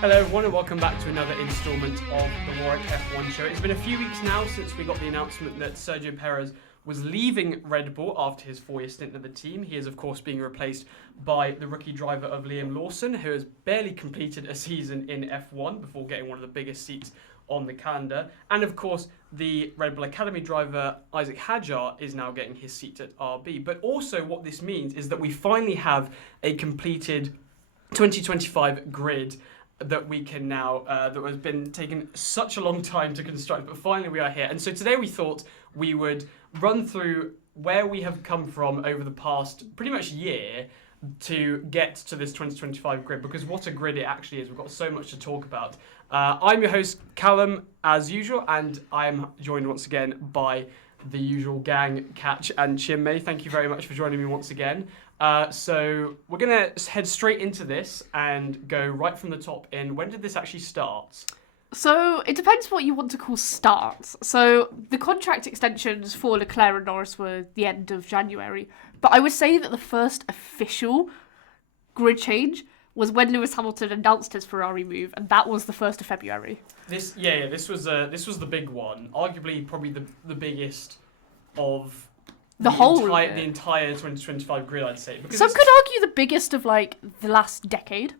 Hello everyone and welcome back to another instalment of the Warwick F1 Show. It's been a few weeks now since we got the announcement that Sergio Perez was leaving Red Bull after his 4-year stint at the team. He is of course being replaced by the rookie driver of Liam Lawson, who has barely completed a season in F1 before getting one of the biggest seats on the calendar. And of course, the Red Bull Academy driver Isack Hadjar is now getting his seat at RB. But also what this means is that we finally have a completed 2025 grid that we can now, that has been taking such a long time to construct, but finally we are here. And so today we thought we would run through where we have come from over the past pretty much year to get to this 2025 grid, because what a grid it actually is. We've got so much to talk about. I'm your host, Callum, as usual, and I'm joined once again by the usual gang, Katch and Chinmay. Thank you very much for joining me once again. So we're going to head straight into this and go right from the top in. When did this actually start? So it depends what you want to call starts. So the contract extensions for Leclerc and Norris were the end of January. But I would say that the first official grid change was when Lewis Hamilton announced his Ferrari move, and that was the 1st of February. This was the big one. Arguably probably the biggest of the entire 2025 grid, I'd say. Because some could argue the biggest of like the last decade.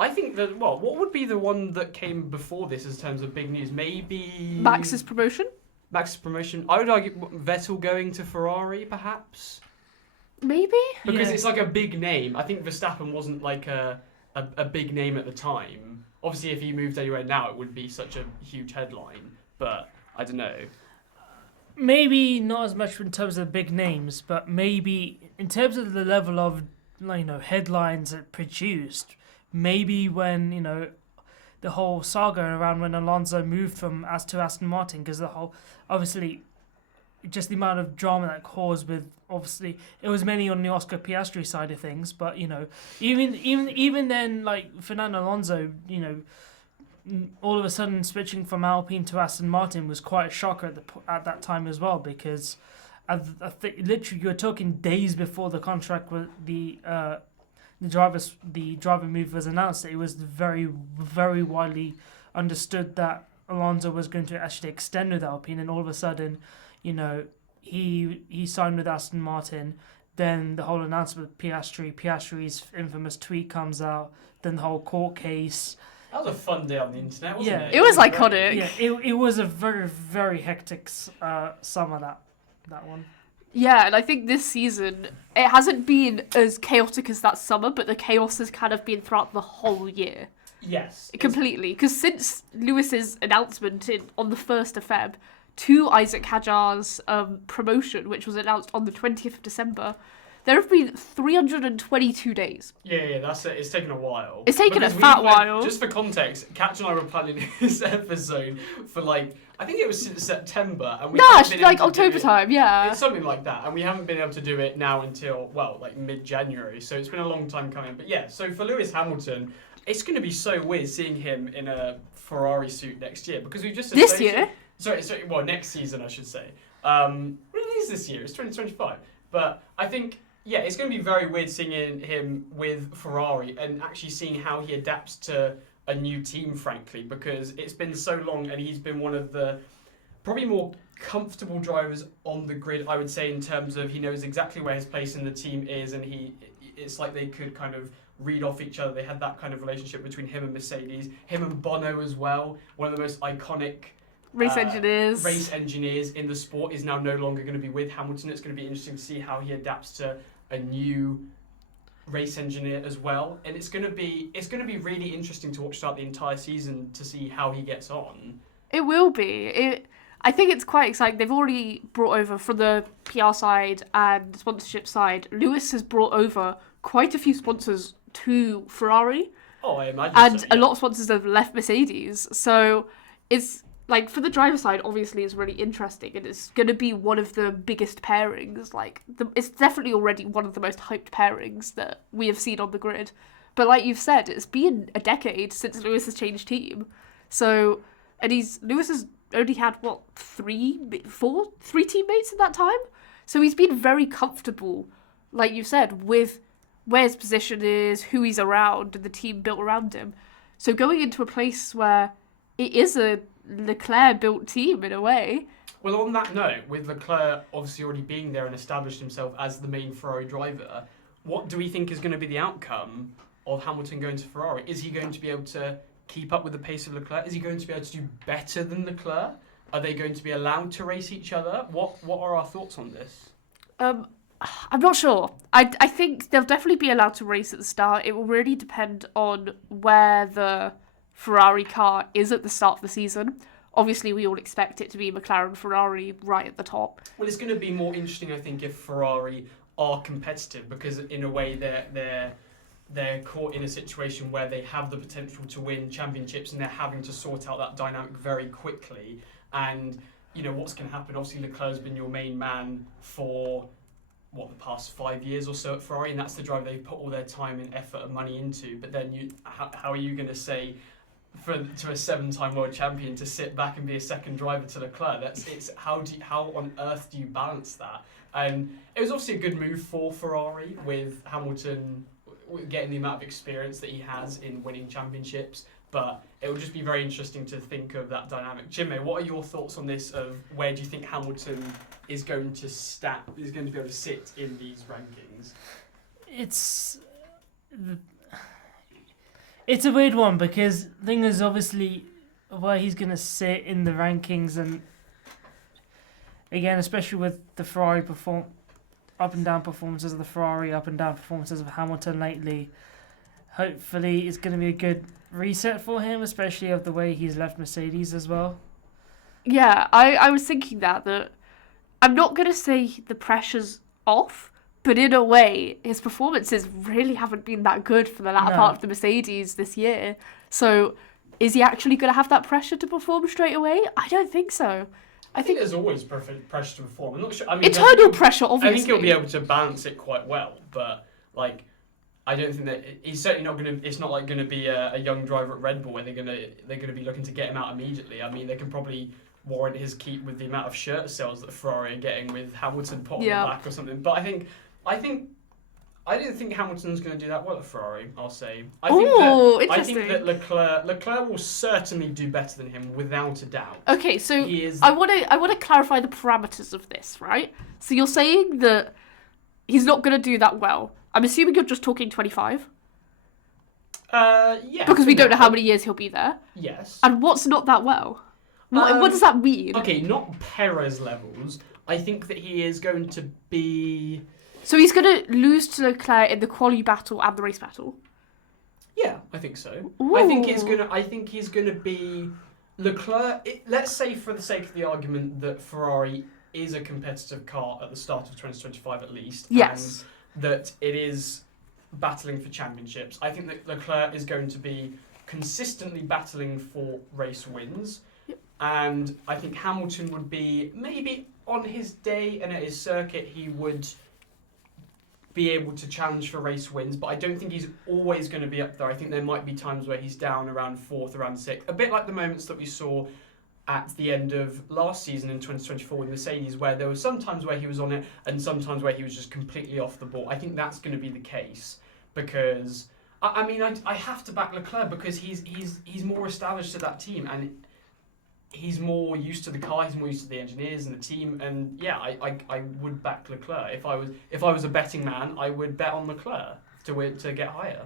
I think that, well, what would be the one that came before this in terms of big news? Maybe Max's promotion. I would argue Vettel going to Ferrari, perhaps. Maybe? Because it's like a big name. I think Verstappen wasn't like a big name at the time. Obviously, if he moved anywhere now, it would be such a huge headline. But I don't know. Maybe not as much in terms of big names, but maybe in terms of the level of headlines it produced. Maybe when the whole saga around when Alonso moved from to Aston Martin, because the whole obviously just the amount of drama that caused with obviously it was mainly on the Oscar Piastri side of things, but even then, like Fernando Alonso, all of a sudden switching from Alpine to Aston Martin was quite a shocker at that time as well, because I think literally you were talking days before the contract with the driver move was announced. It was very, very widely understood that Alonso was going to actually extend with Alpine, and all of a sudden, he signed with Aston Martin. Then the whole announcement with Piastri's infamous tweet comes out. Then the whole court case. That was a fun day on the internet, wasn't it? It was iconic. Yeah, it was a very, very hectic summer, that one. Yeah, and I think this season, it hasn't been as chaotic as that summer, but the chaos has kind of been throughout the whole year. Yes. Completely. Because since Lewis's announcement on the 1st of Feb to Isack Hadjar's promotion, which was announced on the 20th of December, there have been 322 days. Yeah, that's it. It's taken a while. It's taken a fat while. Just for context, Katch and I were planning this episode for I think it was since September. And we October time, yeah. It's something like that. And we haven't been able to do it now until, mid-January. So it's been a long time coming. But yeah, so for Lewis Hamilton, it's going to be so weird seeing him in a Ferrari suit next year. Because we've just... This year? Sorry, next season, I should say. It is this year. It's 2025. But I think... Yeah, it's going to be very weird seeing him with Ferrari and actually seeing how he adapts to a new team, frankly, because it's been so long and he's been one of the probably more comfortable drivers on the grid, I would say, in terms of he knows exactly where his place in the team is, and it's like they could kind of read off each other. They had that kind of relationship between him and Mercedes, him and Bono as well, one of the most iconic race engineers in the sport, is now no longer going to be with Hamilton. It's going to be interesting to see how he adapts to a new race engineer as well, and it's going to be really interesting to watch throughout the entire season to see how he gets on. It will be. I think it's quite exciting. They've already brought over, from the PR side and sponsorship side, Lewis has brought over quite a few sponsors to Ferrari. Oh, I imagine. And so, yeah. A lot of sponsors have left Mercedes, so it's for the driver side, obviously, it's really interesting, and it's going to be one of the biggest pairings. It's definitely already one of the most hyped pairings that we have seen on the grid. But like you've said, it's been a decade since Lewis has changed team. So, and Lewis has only had, three teammates in that time? So he's been very comfortable, like you said, with where his position is, who he's around, and the team built around him. So going into a place where it is a Leclerc-built team in a way. Well, on that note, with Leclerc obviously already being there and established himself as the main Ferrari driver, what do we think is going to be the outcome of Hamilton going to Ferrari? Is he going to be able to keep up with the pace of Leclerc? Is he going to be able to do better than Leclerc? Are they going to be allowed to race each other? What are our thoughts on this? I'm not sure. I think they'll definitely be allowed to race at the start. It will really depend on where the Ferrari car is at the start of the season. Obviously, we all expect it to be McLaren Ferrari right at the top. Well, it's going to be more interesting, I think, if Ferrari are competitive, because in a way they're caught in a situation where they have the potential to win championships and they're having to sort out that dynamic very quickly. And, you know, what's going to happen? Obviously, Leclerc's been your main man for, the past 5 years or so at Ferrari, and that's the driver they've put all their time and effort and money into. But then how are you going to say to a 7-time world champion to sit back and be a second driver to Leclerc? How on earth do you balance that? And it was obviously a good move for Ferrari with Hamilton getting the amount of experience that he has in winning championships, but it will just be very interesting to think of that dynamic. Chinmay, what are your thoughts on this? Of where do you think Hamilton is going to be able to sit in these rankings? It's a weird one, because the thing is obviously where he's going to sit in the rankings, and again, especially with the Ferrari up and down performances of the Ferrari, up and down performances of Hamilton lately, hopefully it's going to be a good reset for him, especially of the way he's left Mercedes as well. Yeah, I was thinking that I'm not going to say the pressure's off, but in a way, his performances really haven't been that good for the latter part of the Mercedes this year. So is he actually going to have that pressure to perform straight away? I don't think so. I think there's always pressure to perform. I'm not sure. I mean, internal pressure, obviously. I think he'll be able to balance it quite well, but I don't think that he's certainly not going to. It's not like going to be a young driver at Red Bull where they're going to be looking to get him out immediately. I mean, they can probably warrant his keep with the amount of shirt sales that Ferrari are getting with Hamilton put on the back or something. But I don't think Hamilton's going to do that well at Ferrari, I'll say. I think that Leclerc will certainly do better than him without a doubt. Okay, so I want to clarify the parameters of this, right? So you're saying that he's not going to do that well. I'm assuming you're just talking 25? Yeah. Because we don't know how many years he'll be there. Yes. And what's not that well? What does that mean? Okay, not Perez levels. I think that he is going to be... So he's going to lose to Leclerc in the quali battle and the race battle? Yeah, I think so. Ooh. I think he's going to be Leclerc. Let's say, for the sake of the argument, that Ferrari is a competitive car at the start of 2025 at least. Yes. And that it is battling for championships. I think that Leclerc is going to be consistently battling for race wins. Yep. And I think Hamilton would be, maybe on his day and at his circuit, he would be able to challenge for race wins, but I don't think he's always going to be up there. I think there might be times where he's down around 4th, around 6th, a bit like the moments that we saw at the end of last season in 2024 with Mercedes, where there were some times where he was on it and sometimes where he was just completely off the ball. I think that's going to be the case, because I have to back Leclerc, because he's more established to that team, and he's more used to the car, he's more used to the engineers and the team, and yeah, I would back Leclerc. If I was a betting man, I would bet on Leclerc to get higher.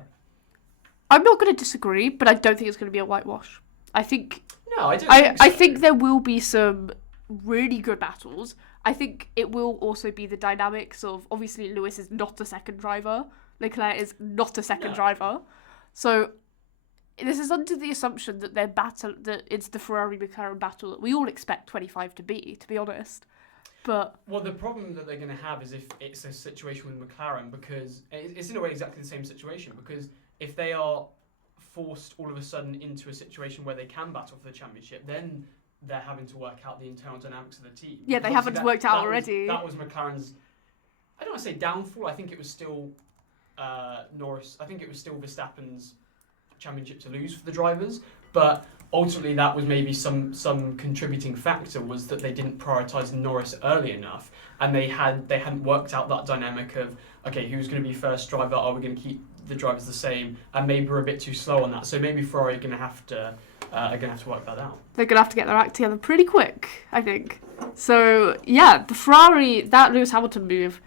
I'm not going to disagree, but I don't think it's going to be a whitewash. I think... No, I don't think so. I think there will be some really good battles. I think it will also be the dynamics of, obviously, Lewis is not a second driver. Leclerc is not a second driver. So this is under the assumption that that it's the Ferrari-McLaren battle that we all expect 25 to be honest. But the problem that they're going to have is if it's a situation with McLaren, because it's in a way exactly the same situation, because if they are forced all of a sudden into a situation where they can battle for the championship, then they're having to work out the internal dynamics of the team. Yeah, they haven't worked out already. That was McLaren's, I don't want to say downfall, I think it was still Norris, I think it was still Verstappen's championship to lose for the drivers, but ultimately that was maybe some contributing factor, was that they didn't prioritise Norris early enough, and they hadn't worked out that dynamic of, okay, who's going to be first driver? Are we going to keep the drivers the same, and maybe we're a bit too slow on that. So maybe Ferrari are going to have to work that out. They're going to have to get their act together pretty quick, I think. So, yeah, the Ferrari, that Lewis Hamilton move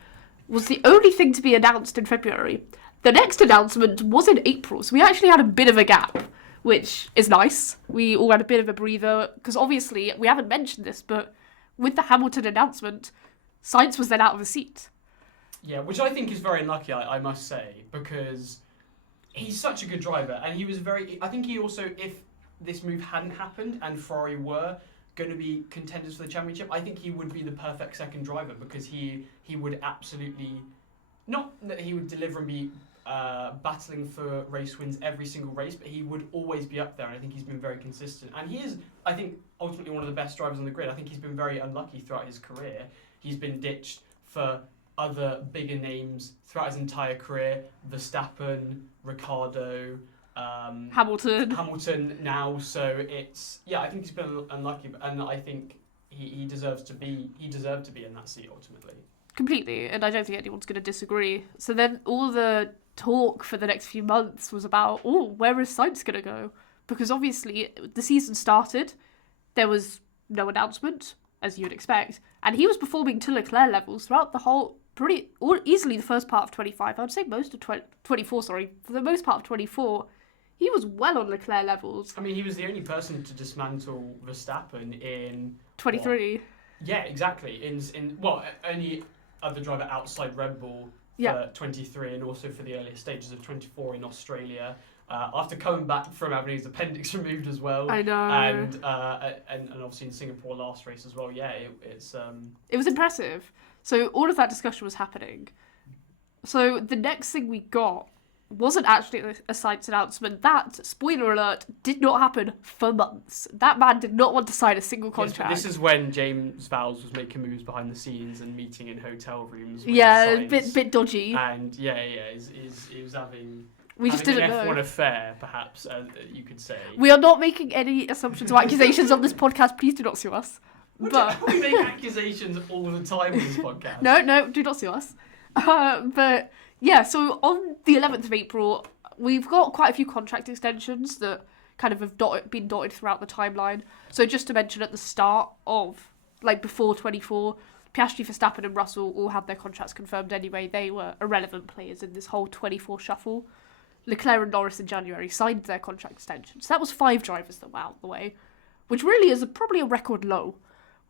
was the only thing to be announced in February. The next announcement was in April, so we actually had a bit of a gap, which is nice. We all had a bit of a breather, because obviously, we haven't mentioned this, but with the Hamilton announcement, Sainz was then out of the seat. Yeah, which I think is very unlucky, I must say, because he's such a good driver, and he was I think he also, if this move hadn't happened and Ferrari were going to be contenders for the championship, I think he would be the perfect second driver, because he would absolutely, not that he would deliver and be battling for race wins every single race, but he would always be up there, and I think he's been very consistent. And he is, I think, ultimately one of the best drivers on the grid. I think he's been very unlucky throughout his career. He's been ditched for other bigger names throughout his entire career. Verstappen, Ricciardo, Hamilton now. So it's, yeah, I think he's been unlucky, and I think he deserved to be in that seat ultimately. Completely, and I don't think anyone's going to disagree. So then all the talk for the next few months was about, where is Sainz going to go? Because obviously the season started, there was no announcement, as you would expect, and he was performing to Leclerc levels throughout the whole, easily the first part of 25, I would say most of 24, for the most part of 24, he was well on Leclerc levels. I mean, he was the only person to dismantle Verstappen in 23. Yeah, exactly. Only other driver outside Red Bull for 23, and also for the earlier stages of 24 in Australia. After coming back from having his appendix removed as well. I know. And obviously in Singapore last race as well. Yeah, it was impressive. So all of that discussion was happening. So the next thing we got wasn't actually a Sainz announcement. That, spoiler alert, did not happen for months. That man did not want to sign a single contract. Yes, this is when James Vowles was making moves behind the scenes and meeting in hotel rooms. Yeah, a bit dodgy. And he was having... We just didn't know. An F1 affair, perhaps, you could say. We are not making any assumptions or accusations on this podcast. Please do not sue us. We make accusations all the time on this podcast. No, do not sue us. But yeah, so on the 11th of April, we've got quite a few contract extensions that kind of have been dotted throughout the timeline. So just to mention at the start of, before 24, Piastri, Verstappen and Russell all had their contracts confirmed anyway. They were irrelevant players in this whole 24 shuffle. Leclerc and Norris in January signed their contract extensions. So that was 5 drivers that were out of the way, which really is probably a record low.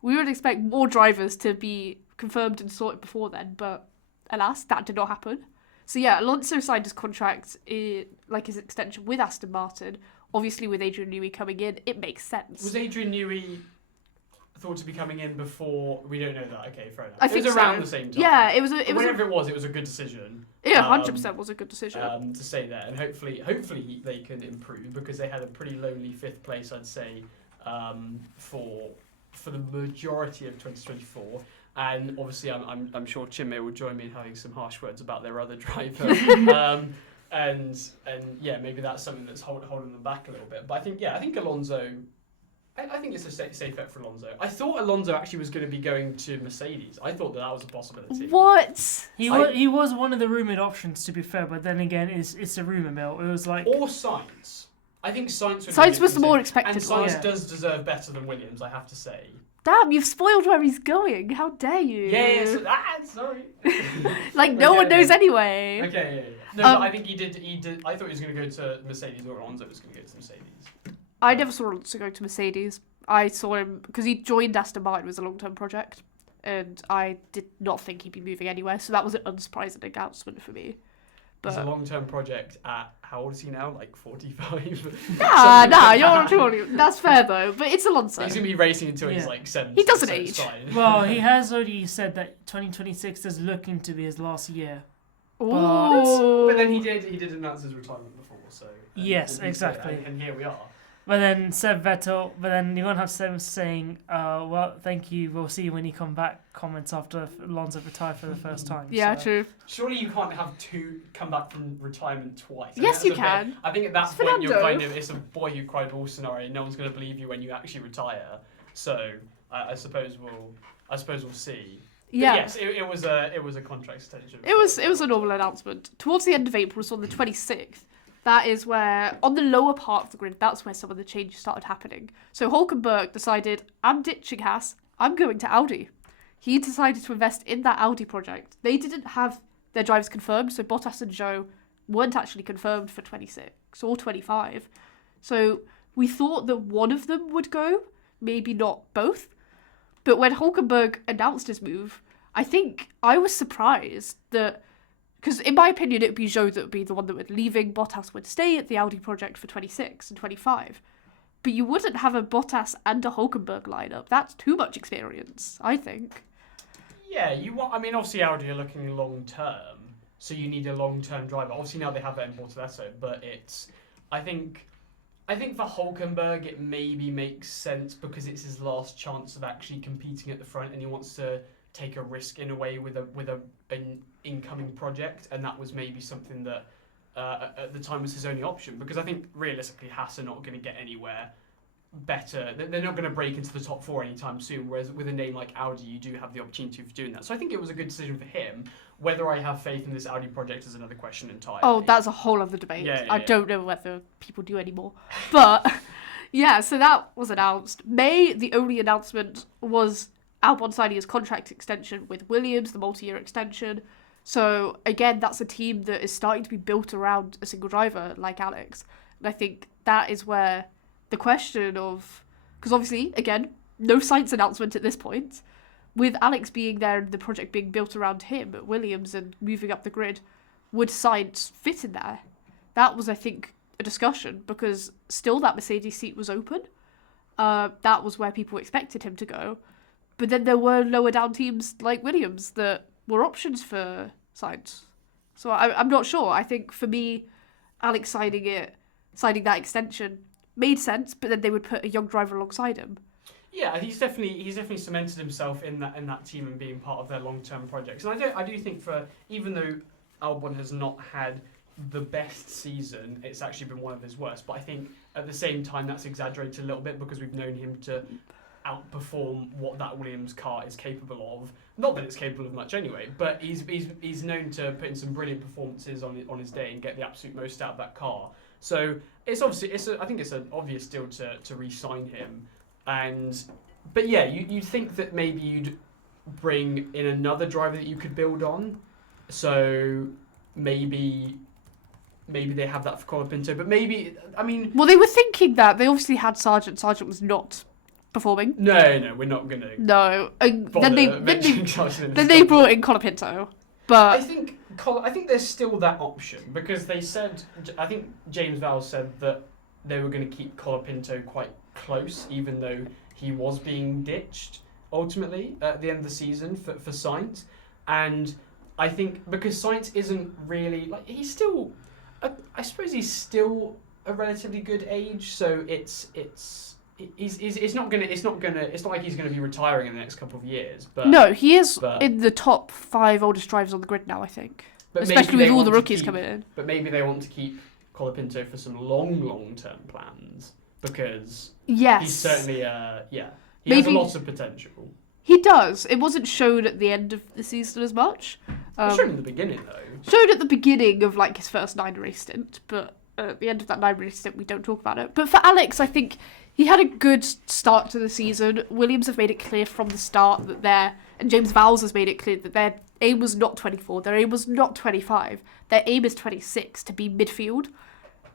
We would expect more drivers to be confirmed and sorted before then, but alas, that did not happen. So yeah, Alonso signed his contract, his extension with Aston Martin. Obviously, with Adrian Newey coming in, it makes sense. Was Adrian Newey thought to be coming in before? We don't know that. Okay, fair enough. I think it was so. around the same time. Yeah, it was a good decision. Yeah, 100% was a good decision. To stay there, and hopefully they can improve, because they had a pretty lonely 5th place, I'd say, for the majority of 2024. And obviously, I'm sure Chinmay will join me in having some harsh words about their other driver. And yeah, maybe that's something that's holding them back a little bit. But I think Alonso. I think it's a safe bet for Alonso. I thought Alonso actually was going to be going to Mercedes. I thought that was a possibility. What? He was one of the rumoured options, to be fair, but then again, it's a rumour mill. It was like... Or Sainz. I think Sainz was the more expected one. And Sainz does deserve better than Williams, I have to say. Damn, you've spoiled where he's going. How dare you? Yeah, sorry. No one knows anyway. Okay, yeah. No, but I think he did. I thought he was going to go to Mercedes, or Alonso was going to go to Mercedes. I never saw Alonso go to Mercedes. I saw him because he joined Aston Martin as a long-term project, and I did not think he'd be moving anywhere. So that was an unsurprising announcement for me. But it's a long-term project at, how old is he now? 45? Nah, you're too old. That's fair though. But it's Alonso. He's gonna be racing until he's 70. He doesn't age. Well, he has already said that 2026 is looking to be his last year. But then he did announce his retirement before, so yes, exactly. And here we are. But then Seb Vettel, you're going to have Seb saying, well, thank you, we'll see you when you come back, comments after Alonso retired for the first time. Yeah, true. Surely you can't have two come back from retirement twice. Yes, you can. I think at that point you're it's a boy who cried wolf scenario. No one's going to believe you when you actually retire. So I suppose we'll see. Yeah. But yes, it was a contract extension. It was a normal announcement. Towards the end of April, so on the 26th, that is where, on the lower part of the grid, that's where some of the changes started happening. So Hulkenberg decided, I'm ditching Haas, I'm going to Audi. He decided to invest in that Audi project. They didn't have their drivers confirmed, so Bottas and Zhou weren't actually confirmed for 26 or 25. So we thought that one of them would go, maybe not both. But when Hulkenberg announced his move, I think I was surprised that, because in my opinion it would be Zhou that would be the one that would leaving, Bottas would stay at the Audi project for 26 and 25. But you wouldn't have a Bottas and a Hulkenberg lineup. That's too much experience, I think. Yeah, obviously Audi are looking long term, so you need a long term driver. Obviously now they have that in Bortoleto, but I think for Hulkenberg it maybe makes sense because it's his last chance of actually competing at the front, and he wants to take a risk in a way with an incoming project, and that was maybe something that at the time was his only option, because I think realistically Haas are not going to get anywhere better. They're not going to break into the top 4 anytime soon, whereas with a name like Audi you do have the opportunity for doing that. So I think it was a good decision for him. Whether I have faith in this Audi project is another question entirely. Oh, that's a whole other debate. Yeah, I don't know whether people do anymore. But yeah, so that was announced. May, the only announcement was Albon signing his contract extension with Williams, the multi-year extension. So again, that's a team that is starting to be built around a single driver like Alex. And I think that is where the question of, because obviously, again, no Sainz announcement at this point, with Alex being there and the project being built around him at Williams and moving up the grid, would Sainz fit in there? That was, I think, a discussion, because still that Mercedes seat was open. That was where people expected him to go. But then there were lower down teams like Williams that were options for Sainz. So I'm not sure. I think for me, Alex signing that extension made sense, but then they would put a young driver alongside him. Yeah, he's definitely cemented himself in that team and being part of their long-term projects. And I do think even though Albon has not had the best season, it's actually been one of his worst. But I think at the same time that's exaggerated a little bit, because we've known him to outperform what that Williams car is capable of. Not that it's capable of much anyway, but he's known to put in some brilliant performances on his day and get the absolute most out of that car. So it's obviously I think it's an obvious deal to re-sign him. But yeah, you'd think that maybe you'd bring in another driver that you could build on. So maybe they have that for Colapinto, but well, they were thinking that. They obviously had Sargent. Sargent was not performing. No, we're not going to. No, then they brought in Colapinto, but I think there's still that option, because they said, I think James Vowles said that they were going to keep Colapinto quite close, even though he was being ditched ultimately at the end of the season for Sainz. And I think because Sainz isn't really he's still, I suppose he's still a relatively good age, so it's not like he's gonna be retiring in the next couple of years. But no, he is in the top 5 oldest drivers on the grid now, I think. Especially with all the rookies coming in. But maybe they want to keep Colapinto for some long-term plans, because he's certainly he has a lot of potential. He does. It wasn't shown at the end of the season as much. Shown in the beginning though. Showed at the beginning of his first 9-race stint, but at the end of that 9-race stint we don't talk about it. But for Alex, I think he had a good start to the season. Williams have made it clear from the start that and James Vowles has made it clear that their aim was not 24, their aim was not 25, their aim is 26, to be midfield.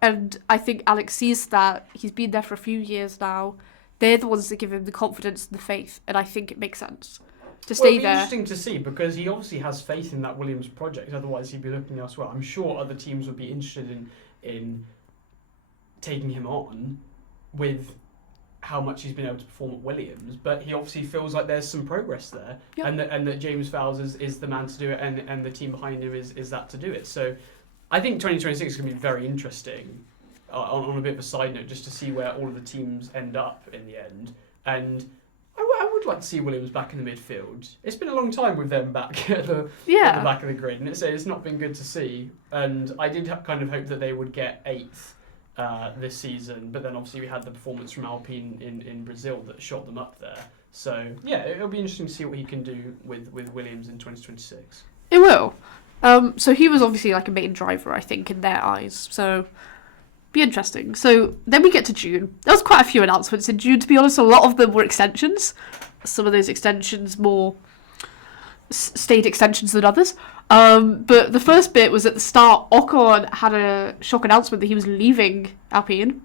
And I think Alex sees that. He's been there for a few years now. They're the ones that give him the confidence and the faith, and I think it makes sense to stay there. Interesting to see, because he obviously has faith in that Williams project, otherwise he'd be looking elsewhere. I'm sure other teams would be interested in taking him on with how much he's been able to perform at Williams, but he obviously feels like there's some progress there, yep. and that James Vowles is the man to do it, and the team behind him is that to do it. So I think 2026 is going to be very interesting, on a bit of a side note, just to see where all of the teams end up in the end. And I would like to see Williams back in the midfield. It's been a long time with them back at the back of the grid, and it's not been good to see. And I did kind of hope that they would get 8th this season, but then obviously we had the performance from Alpine in Brazil that shot them up there. So yeah, it'll be interesting to see what he can do with Williams in 2026. It will. So he was obviously like a main driver, I think, in their eyes. So be interesting. So then we get to June. There was quite a few announcements in June, to be honest. A lot of them were extensions. Some of those extensions more stayed extensions than others. But the first bit was at the start. Ocon had a shock announcement that he was leaving Alpine.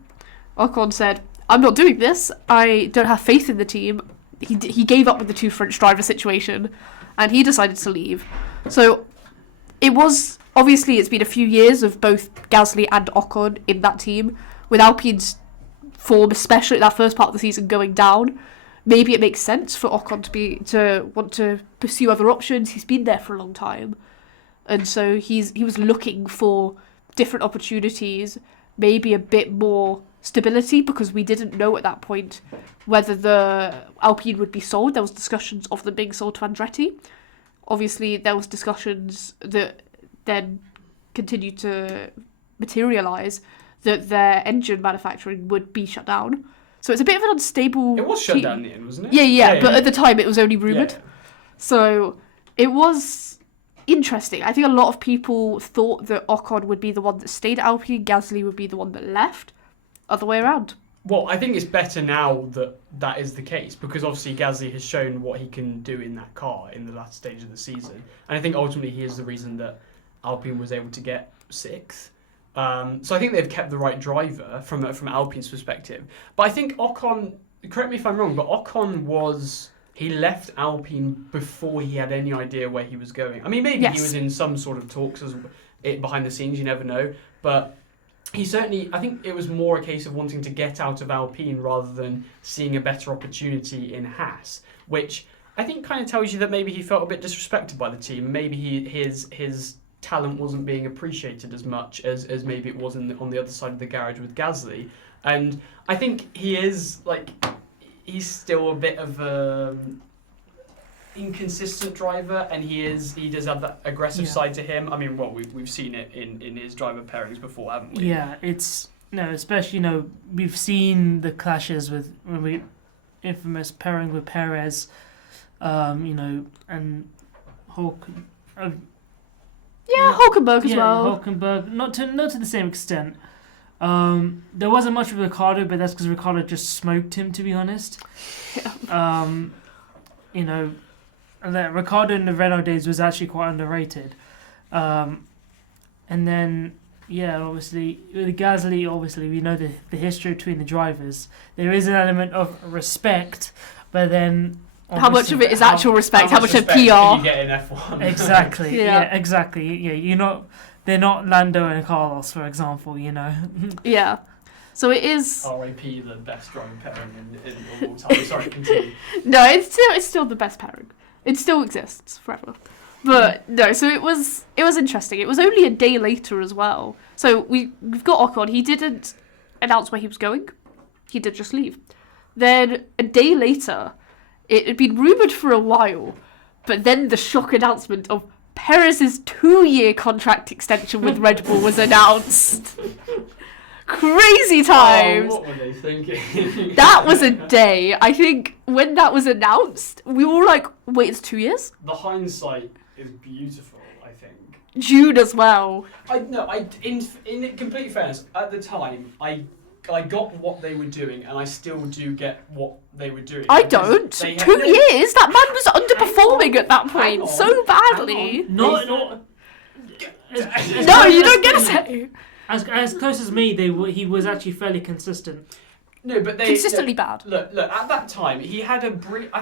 Ocon said, "I'm not doing this. I don't have faith in the team." He gave up with the two French driver situation, and he decided to leave. So it was, obviously, it's been a few years of both Gasly and Ocon in that team, with Alpine's form, especially that first part of the season, going down. Maybe it makes sense for Ocon to want to pursue other options. He's been there for a long time, and so he was looking for different opportunities, maybe a bit more stability, because we didn't know at that point whether the Alpine would be sold. There was discussions of them being sold to Andretti. Obviously, there was discussions that then continued to materialise that their engine manufacturing would be shut down. So it's a bit of an unstable... It was shut down in the end, wasn't it? Yeah, but at the time it was only rumoured. Yeah. So it was interesting. I think a lot of people thought that Ocon would be the one that stayed at Alpine, Gasly would be the one that left. Other way around. Well, I think it's better now that that is the case, because obviously Gasly has shown what he can do in that car in the last stage of the season. And I think ultimately he is the reason that Alpine was able to get 6th. So I think they've kept the right driver from Alpine's perspective. But I think Ocon, correct me if I'm wrong, but Ocon he left Alpine before he had any idea where he was going. I mean, maybe he was in some sort of talks behind the scenes, you never know. But he certainly, I think it was more a case of wanting to get out of Alpine rather than seeing a better opportunity in Haas, which I think kind of tells you that maybe he felt a bit disrespected by the team. Maybe his talent wasn't being appreciated as much as maybe it was on the other side of the garage with Gasly. And I think he's still a bit of a inconsistent driver, and he does have that aggressive side to him. I mean, well, we've seen it in his driver pairings before, haven't we? Yeah, especially we've seen the clashes with infamous pairing with Perez, and Hulk. Hulkenberg as well. Hulkenberg, not to the same extent. There wasn't much with Ricciardo, but that's because Ricciardo just smoked him, to be honest. Yeah. And that Ricciardo in the Renault days was actually quite underrated. And then, obviously, with Gasly, obviously, we know the history between the drivers. There is an element of respect, but then... How much of it is actual respect? How much of PR? Can you get in F1? Exactly. Exactly. Yeah, they're not Lando and Carlos, for example. Yeah. So it is. R.I.P. the best driver pairing in all time. Sorry, continue. No, it's still the best pairing. It still exists forever. But no, so it was interesting. It was only a day later as well. So we've got Ocon. He didn't announce where he was going. He did just leave. Then a day later, it had been rumoured for a while, but then the shock announcement of Perez's 2-year contract extension with Red Bull was announced. Crazy times. Oh, what were they thinking? That was a day. I think when that was announced, we were all like, wait, it's 2 years? The hindsight is beautiful, I think. June as well. In complete fairness, at the time, I got what they were doing, and I still do get what they were doing. I don't. 2 years? That man was underperforming at that point so badly. No, you don't get to say. As close as me, he was actually fairly consistent. No, but consistently bad. Look. At that time, I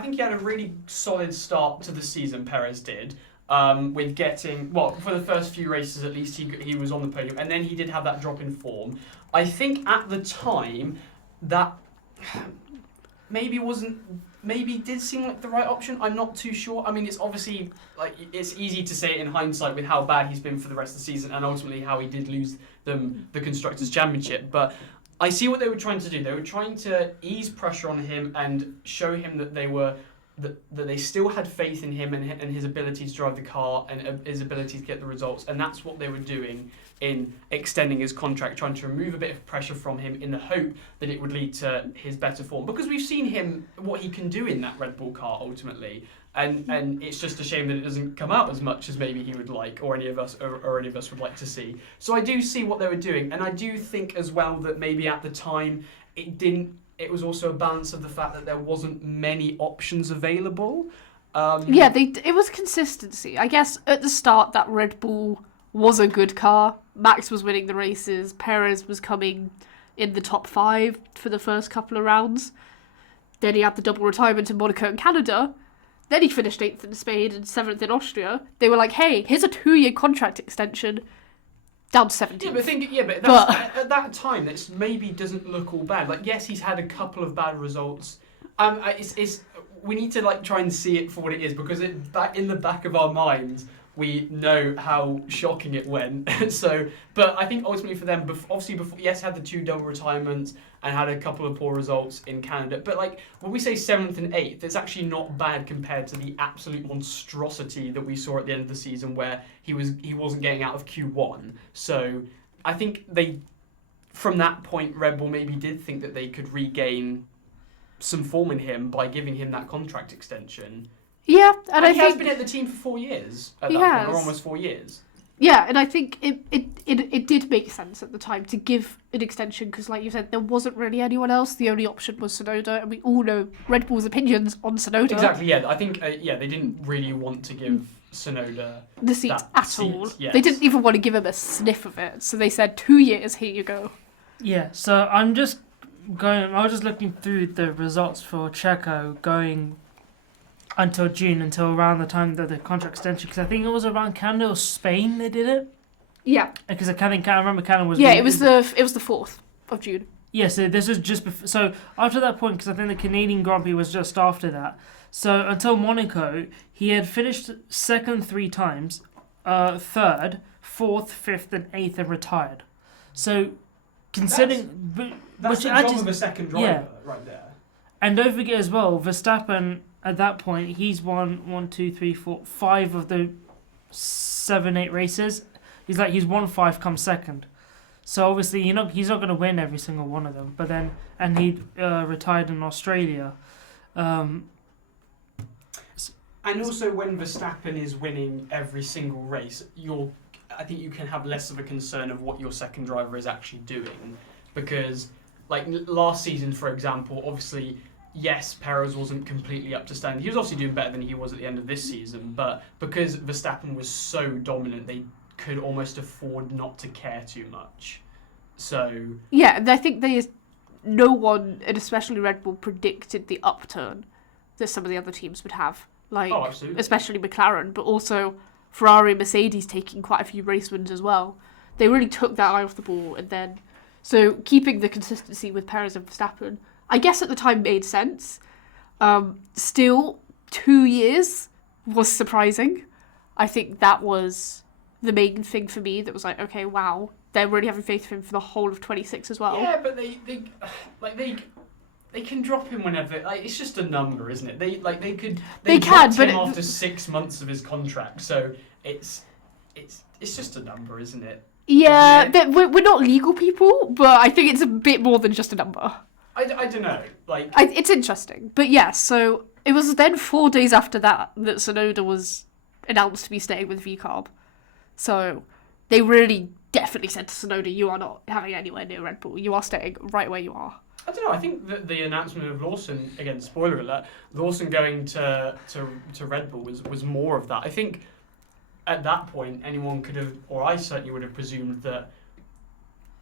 think he had a really solid start to the season. Perez did, with getting for the first few races at least, he was on the podium, and then he did have that drop in form. I think at the time that maybe did seem like the right option. I'm not too sure. I mean, it's obviously it's easy to say it in hindsight with how bad he's been for the rest of the season, and ultimately how he did lose them the Constructors' Championship. But I see what they were trying to do. They were trying to ease pressure on him and show him that that they still had faith in him and his ability to drive the car and his ability to get the results, and that's what they were doing in extending his contract, trying to remove a bit of pressure from him in the hope that it would lead to his better form. Because we've seen him, what he can do in that Red Bull car ultimately. And it's just a shame that it doesn't come out as much as maybe he would like, or any of us would like to see. So I do see what they were doing, and I do think as well that maybe at the time it was also a balance of the fact that there wasn't many options available. It was consistency. I guess at the start that Red Bull was a good car. Max was winning the races. Perez was coming in the top 5 for the first couple of rounds. Then he had the double retirement in Monaco and Canada. Then he finished 8th in Spain and 7th in Austria. They were like, hey, here's a 2-year contract extension, down to 17th. But at that time, this maybe doesn't look all bad. Like, yes, he's had a couple of bad results. We need to like try and see it for what it is, because in the back of our minds, we know how shocking it went. But I think ultimately for them, obviously had the 2 double retirements and had a couple of poor results in Canada. But like when we say 7th and 8th, it's actually not bad compared to the absolute monstrosity that we saw at the end of the season, where he wasn't getting out of Q1. So I think from that point, Red Bull maybe did think that they could regain some form in him by giving him that contract extension. Yeah, and he has been at the team for 4 years at that point, or almost 4 years. Yeah, and I think it did make sense at the time to give an extension, because like you said, there wasn't really anyone else. The only option was Tsunoda, and we all know Red Bull's opinions on Tsunoda. Exactly, yeah. I think they didn't really want to give Tsunoda the seat at all. Yes. They didn't even want to give him a sniff of it, so they said 2 years, here you go. Yeah, so I was just looking through the results for Checo going until June, until around the time that the contract extension, because I think it was around Canada or Spain they did it. Yeah. Because I remember Canada was... Yeah, it was the 4th of June. Yeah, so this was just before... So after that point, because I think the Canadian Grand Prix was just after that, so until Monaco, he had finished 2nd 3 times, 3rd, 4th, 5th and 8th and retired. So considering... That's the job of a second driver right there. And don't forget as well, Verstappen... At that point, he's won 5 of the 7, 8 races. He's won 5, come second. So obviously, he's not going to win every single one of them. But then, and he retired in Australia. And also, when Verstappen is winning every single race, I think you can have less of a concern of what your second driver is actually doing, because, like last season, for example, obviously. Yes, Perez wasn't completely up to standard. He was obviously doing better than he was at the end of this season, but because Verstappen was so dominant, they could almost afford not to care too much. So yeah, and I think no one, and especially Red Bull, predicted the upturn that some of the other teams would have. Like, especially McLaren, but also Ferrari, Mercedes taking quite a few race wins as well. They really took that eye off the ball, and then so keeping the consistency with Perez and Verstappen, I guess at the time made sense. Still, 2 years was surprising. I think that was the main thing for me that was like, okay, wow, they're really having faith in him for the whole of 26 as well. Yeah, but they can drop him whenever. Like, it's just a number, isn't it? They can drop him after 6 months of his contract. So it's just a number, isn't it? Yeah, we're not legal people, but I think it's a bit more than just a number. I don't know. It's interesting. But yeah, so it was then 4 days after that Tsunoda was announced to be staying with VCARB. So they really definitely said to Tsunoda, you are not having anywhere near Red Bull. You are staying right where you are. I don't know. I think that the announcement of Lawson, again, spoiler alert, Lawson going to Red Bull was more of that. I think at that point, anyone could have, or I certainly would have presumed that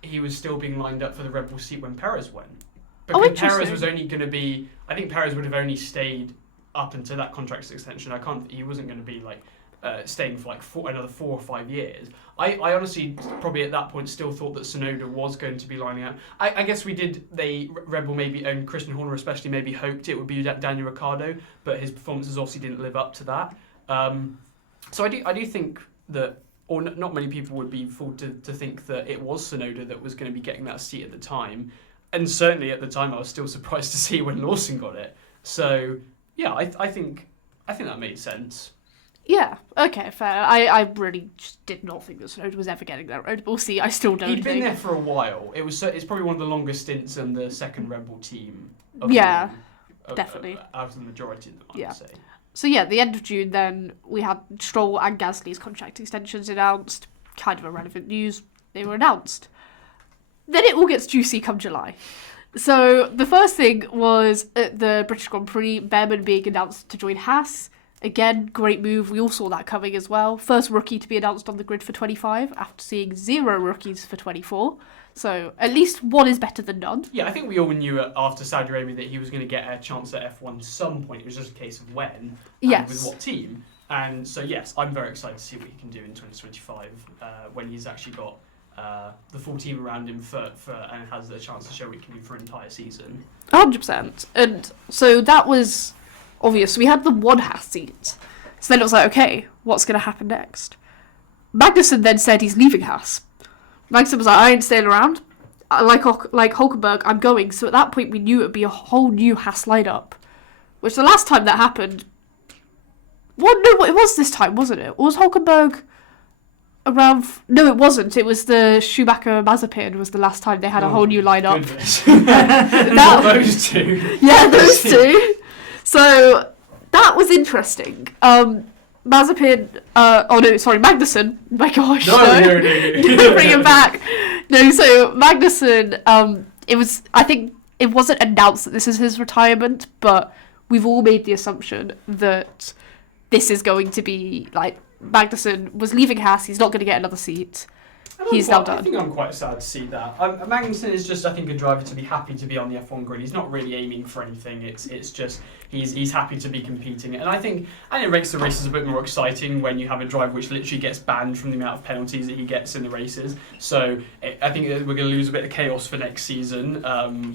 he was still being lined up for the Red Bull seat when Perez went. Because Perez was only going to be... I think Perez would have only stayed up until that contract extension. He wasn't going to be staying for another 4 or 5 years. I honestly probably at that point still thought that Tsunoda was going to be lining up. I guess Red Bull maybe, and Christian Horner especially, maybe hoped it would be Daniel Ricciardo, but his performances obviously didn't live up to that. So I do think that, or not many people would be fooled to think that it was Tsunoda that was going to be getting that seat at the time. And certainly at the time, I was still surprised to see when Lawson got it. So yeah, I think that made sense. Yeah, okay, fair. I really just did not think that Tsunoda was ever getting that Red Bull seat. I still don't He'd think. been there for a while. It's probably one of the longest stints in the second Red Bull team. Yeah, definitely. Out of the majority of them, I would say. So yeah, the end of June then, we had Stroll and Gasly's contract extensions announced. Kind of irrelevant news. They were announced. Then it all gets juicy come July. So the first thing was at the British Grand Prix, Bearman being announced to join Haas. Again, great move. We all saw that coming as well. First rookie to be announced on the grid for 25 after seeing 0 rookies for 24. So at least one is better than none. Yeah, I think we all knew after Saudi Arabia that he was going to get a chance at F1 at some point. It was just a case of when and with what team. And so, yes, I'm very excited to see what he can do in 2025 when he's actually got the full team around him and has the chance to show what he can do for an entire season. 100%. And so that was obvious. We had the one Haas seat. So then it was like, okay, what's going to happen next? Magnussen then said he's leaving Haas. Magnussen was like, I ain't staying around. Like Hulkenberg, I'm going. So at that point, we knew it would be a whole new Haas lineup. Which the last time that happened... Well, no, it was this time, wasn't it? Was Hulkenberg around... No, it wasn't. It was the Schumacher-Mazepin was the last time they had a whole new lineup. Those two. Yeah, those two. So that was interesting. Mazepin, Magnussen. My gosh, No. Bring him back. No, so Magnussen. I think it wasn't announced that this is his retirement, but we've all made the assumption that this is going to be like Magnussen was leaving Haas. He's not going to get another seat. He's now done. I think I'm quite sad to see that. Magnussen is just, I think, a driver to be happy to be on the F1 grid. He's not really aiming for anything. It's just he's happy to be competing, and I think it makes the races a bit more exciting when you have a driver which literally gets banned from the amount of penalties that he gets in the races. So I think that we're going to lose a bit of chaos for next season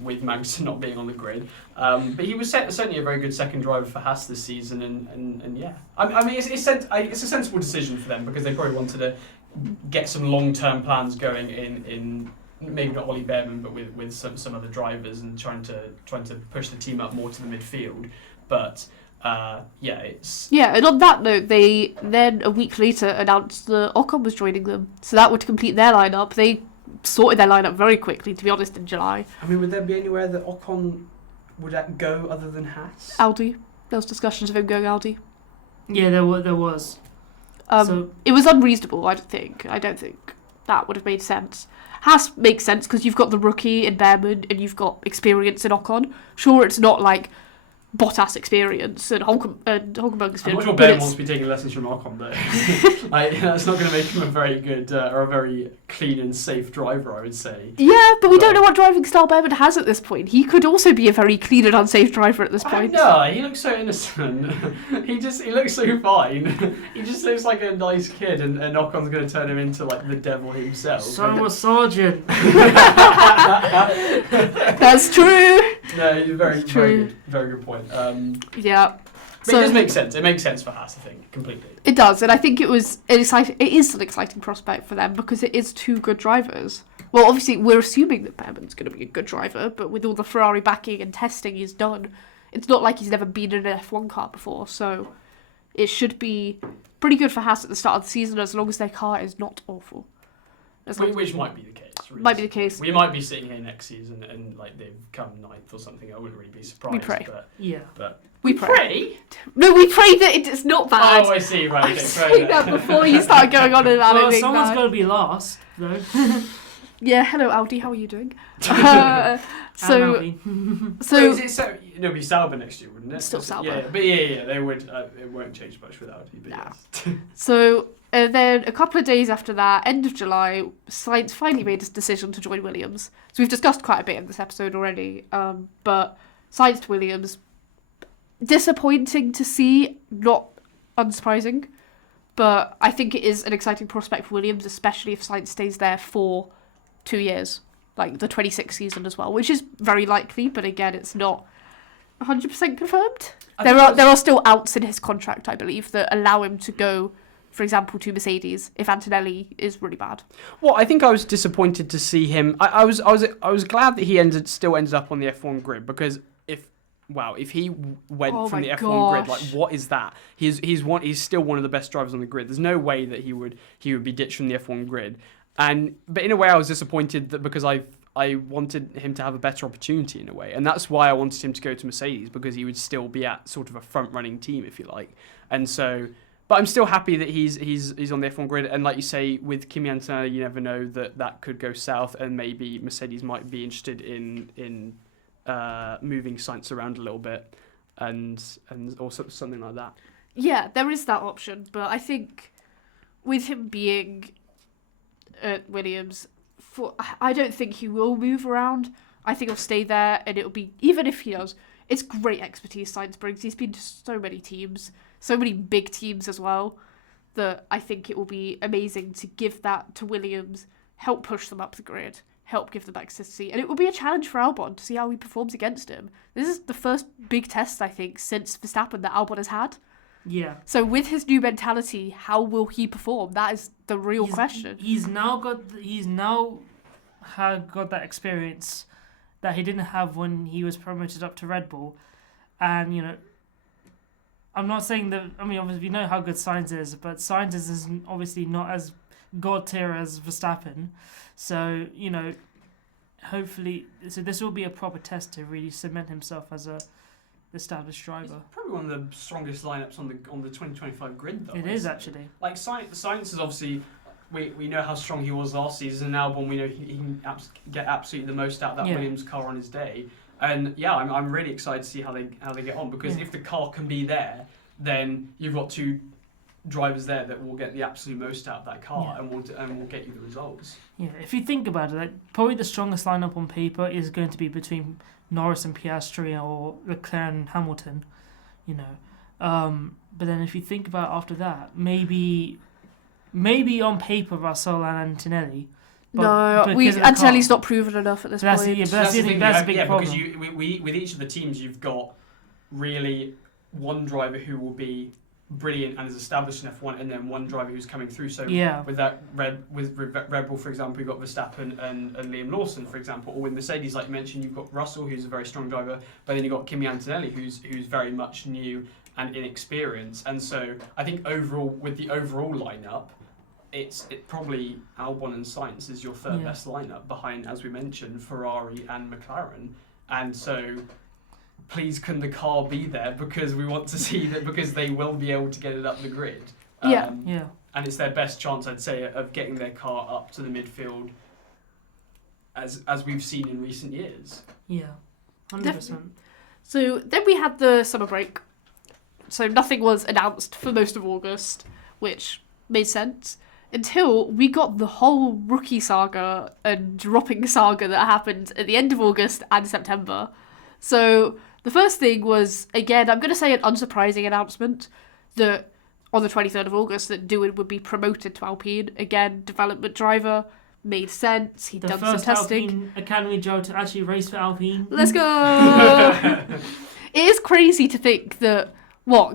with Magnussen not being on the grid. But he was certainly a very good second driver for Haas this season, and yeah, I mean it's a sensible decision for them because they probably wanted to get some long-term plans going in maybe not Oliver Bearman, but with some other drivers and trying to push the team up more to the midfield. But and on that note, they then a week later announced that Ocon was joining them, so that would complete their lineup. They sorted their lineup very quickly, to be honest, in July. I mean, would there be anywhere that Ocon would go other than Haas? Audi. There was discussions of him going Audi. Yeah, there was. It was unreasonable, I don't think that would have made sense. Haas makes sense because you've got the rookie in Bearman and you've got experience in Ocon. Sure, it's not like Bottas experience and Hulkenberg experience. I'm not sure Bearman wants to be taking lessons from Ocon, though. That's not going to make him a very good or a very clean and safe driver, I would say. Yeah, but we don't know what driving style Bearman has at this point. He could also be a very clean and unsafe driver at this point. No, he looks so innocent. he looks so fine. He just looks like a nice kid, and Ocon's going to turn him into like the devil himself. So was Sergeant. That's true. No, very good point. Yeah. But it does make sense. It makes sense for Haas, I think, completely. It does, and I think it is an exciting prospect for them because it is two good drivers. Well, obviously, we're assuming that Bearman's going to be a good driver, but with all the Ferrari backing and testing he's done, it's not like he's never been in an F1 car before, so it should be pretty good for Haas at the start of the season as long as their car is not awful. Which might be the case. Really. Might be the case. We might be sitting here next season and like they've come ninth or something. I wouldn't really be surprised. We pray. But we pray. No, we pray that it's not bad. Oh, I see. Right. I'm saying that before you start going on about it. Well, someone's got to be last, though. Yeah. Hello, Audi. How are you doing? It'd be Sauber next year, wouldn't it? Still Sauber. Yeah, but yeah, they would. It won't change much with Audi. But yes. So. And then a couple of days after that, end of July, Sainz finally made his decision to join Williams. So we've discussed quite a bit in this episode already, but Sainz to Williams, disappointing to see, not unsurprising, but I think it is an exciting prospect for Williams, especially if Sainz stays there for 2 years, like the 26th season as well, which is very likely, but again, it's not 100% confirmed. There are still outs in his contract, I believe, that allow him to go, for example, to Mercedes if Antonelli is really bad. Well, I think I was disappointed to see him. I was glad that he still ended up on the F1 grid because if wow, if he went Oh from my the F1 grid, gosh. like what is that? He's still one of the best drivers on the grid. There's no way that he would be ditched from the F1 grid. But in a way, I was disappointed that because I wanted him to have a better opportunity in a way, and that's why I wanted him to go to Mercedes, because he would still be at sort of a front running team, if you like. And so, but I'm still happy that he's on the F1 grid. And like you say, with Kimi Antonelli, you never know that could go south, and maybe Mercedes might be interested in moving Sainz around a little bit, and also something like that. Yeah, there is that option, but I think with him being at Williams, I don't think he will move around. I think he'll stay there, and it'll be, even if he does, it's great expertise Sainz brings. He's been to so many teams, so many big teams as well, that I think it will be amazing to give that to Williams, help push them up the grid, help give them consistency, and it will be a challenge for Albon to see how he performs against him. This is the first big test, I think, since Verstappen that Albon has had. Yeah. So with his new mentality, how will he perform? That is the real question. He's now got that experience that he didn't have when he was promoted up to Red Bull, and I'm not saying that. I mean, obviously we know how good Sainz is, but Sainz is obviously not as god tier as Verstappen. So hopefully, this will be a proper test to really cement himself as a established driver. It's probably one of the strongest lineups on the 2025 grid, though. It is actually. Like Sainz is obviously, we know how strong he was last season. And Albon, we know he can get absolutely the most out of that Williams car on his day. And yeah, I'm really excited to see how they get on, because if the car can be there, then you've got two drivers there that will get the absolute most out of that car, and will get you the results. Yeah, if you think about it, probably the strongest lineup on paper is going to be between Norris and Piastri, or Leclerc and Hamilton, But then if you think about after that, maybe on paper Russell and Antonelli. Antonelli's not proven enough at this point. That's the big problem. Because with each of the teams, you've got really one driver who will be brilliant and is established in F1, and then one driver who's coming through. So with Red Bull, for example, you've got Verstappen and Liam Lawson, for example. Or with Mercedes, like you mentioned, you've got Russell, who's a very strong driver, but then you've got Kimi Antonelli, who's very much new and inexperienced. And so I think with the overall lineup, it probably Albon and Sainz is your third best lineup behind, as we mentioned, Ferrari and McLaren. And so please can the car be there, because we want to see that, because they will be able to get it up the grid. And it's their best chance, I'd say, of getting their car up to the midfield, as we've seen in recent years. Yeah, 100%. So then we had the summer break. So nothing was announced for most of August, which made sense, until we got the whole rookie saga and dropping saga that happened at the end of August and September. So the first thing was, again, I'm going to say an unsurprising announcement, that on the 23rd of August, that Doohan would be promoted to Alpine. Again, development driver, made sense. He'd done some testing. Alpine Academy driver to actually race for Alpine. Let's go! It is crazy to think that,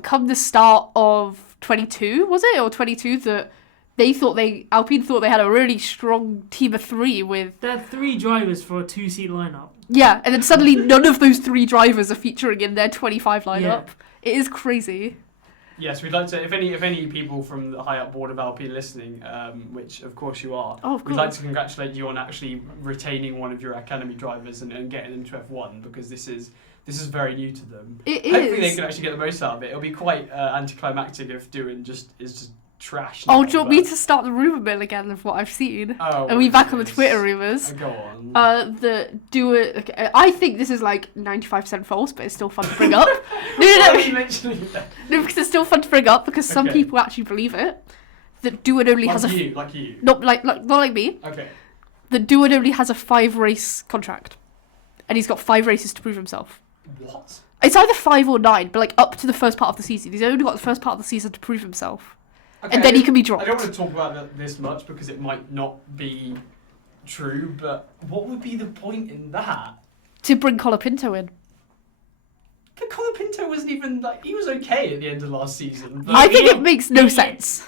come the start of 22, was it? Or 22, that Alpine thought they had a really strong team of three with... They had 3 drivers for a 2-seat lineup. Yeah, and then suddenly none of those 3 drivers are featuring in their 25 lineup. Yeah. It is crazy. Yes, we'd like to, if any people from the high up board of Alpine listening, which of course you are, we'd like to congratulate you on actually retaining one of your academy drivers and getting them to F1, because this is very new to them. Hopefully they can actually get the most out of it. It'll be quite anticlimactic if Doohan is just trash. Do you want me to start the rumour mill again of what I've seen? Are we back on the Twitter rumours? Go on. The Doohan... Okay, I think this is like 95% false, but it's still fun to bring up. No. No, because it's still fun to bring up, because some people actually believe it. That Doohan only has a... Like you. Not like me. Okay. That Doohan only has a 5-race contract. And he's got 5 races to prove himself. What? It's either 5 or 9, but like up to the first part of the season. He's only got the first part of the season to prove himself. Okay, and then he can be dropped. I don't want to talk about this much, because it might not be true, but what would be the point in that? To bring Colapinto in. But Colapinto wasn't even, he was okay at the end of last season. I think it makes no sense.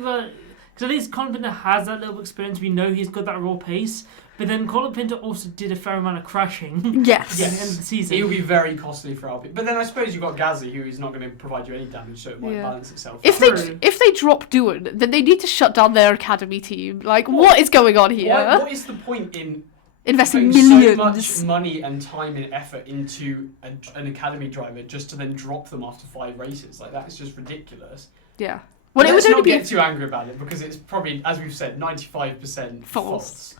But Because at least Colin Pinto has that little experience. We know he's got that raw pace. But then Colin Pinto also did a fair amount of crashing. Yes. At the end of the season. He'll be very costly for Alpine. But then I suppose you've got Gasly, who is not going to provide you any damage, so it might balance itself. If they drop Doohan, then they need to shut down their academy team. Like, what is going on here? What is the point in investing putting millions? so much money and time and effort into an academy driver just to then drop them after 5 races? Like, that is just ridiculous. Yeah. Well, Let's it would not only get be too angry about it because it's probably, as we've said, 95% false.